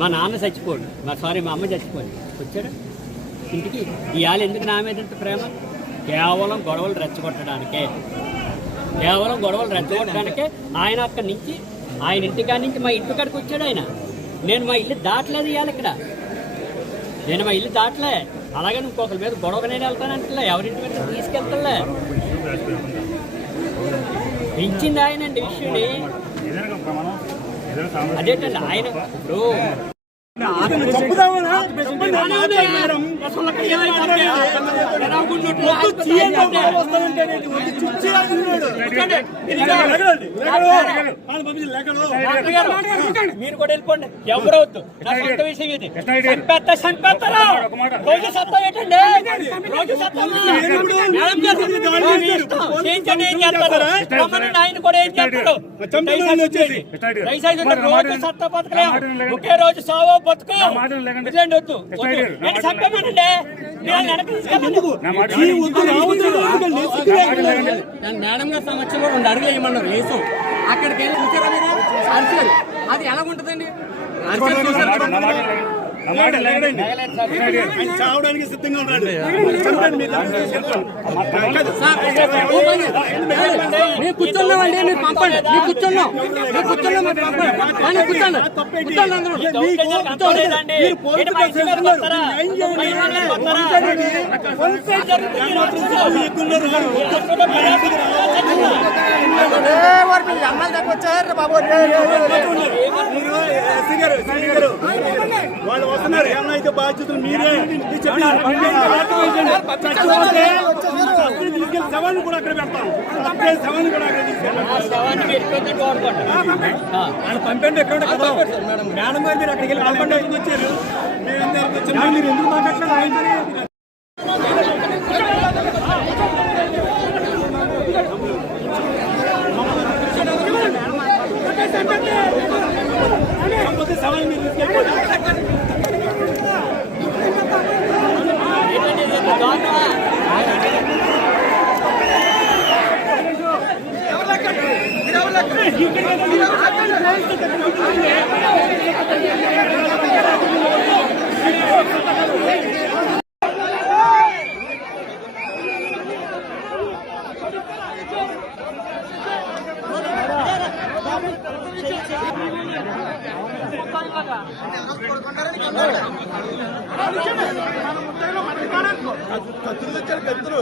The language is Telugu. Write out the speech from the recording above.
మా నాన్న చచ్చిపోడు, సారీ మా అమ్మ చచ్చిపోడు, వచ్చాడు ఇంటికి. ఇవాళ ఎందుకు నా మీద ఇంత ప్రేమ? కేవలం గొడవలు రెచ్చగొట్టడానికే, కేవలం గొడవలు రెచ్చగొట్టడానికే. ఆయన అక్కడి నుంచి, ఆయన ఇంటికాడి నుంచి మా ఇంటి కాడికి వచ్చాడు ఆయన. నేను మా ఇల్లు దాటలేదు ఇవాళ ఇక్కడ, నేను మా ఇల్లు దాటలే. అలాగే ఇంకొకరి మీద గొడవగా నేను వెళ్తానంటలే, ఎవరింటి మీద తీసుకెళ్తాలే. పెంచింది ఆయనండి విషయాన్ని. అదేంటండి ఆయన ఇప్పుడు మీరు కూడా వెళ్ళిపోండి, ఎవరు వద్దు. నా సొంత విషయం ఇది. చంపేస్తారా రోజు సత్తా ఏంటండి? రోజు సత్తా ఏం చేస్తారు? ఆయన కూడా ఏం చేస్తారు? రోజు సత్తా బతకలేము, ఒకే రోజు సావో బతుకు వద్దు. మేడం గారు సంవత్సరం 2 అడుగులు వేయమన్నారు, వేసాం. అక్కడికి వెళ్ళి చూసారా మీరు? అరిచారు. అది ఎలా ఉంటుందండి? చావడానికి సిద్ధంగా ఉన్నాడు. మేము కూర్చున్నామండి, మీరు పంపండి. మీరు కూర్చున్నాం, మీరు కూర్చున్నాం, మీరు పంపండి. కూర్చోండి, కూర్చోండి అందరూ. అమ్మాయిల దగ్గర వచ్చారు బాబు, వాళ్ళు వస్తున్నారు. ఏమన్నా అయితే బాధ్యతలు మీరే చెప్పినారు. తీసుకెళ్ళి శవాన్ని కూడా అక్కడ పెడతాం. శవాన్ని కూడా అక్కడ తీసుకెళ్ళి పంపండి. ఎక్కడ మేడం గారు మీరు అక్కడికి వెళ్ళి పంపండి. వచ్చారు మీరు ఎందుకు మాట్లాడలేదు? శవాన్ని మీరు తీసుకెళ్ళి కత్తులు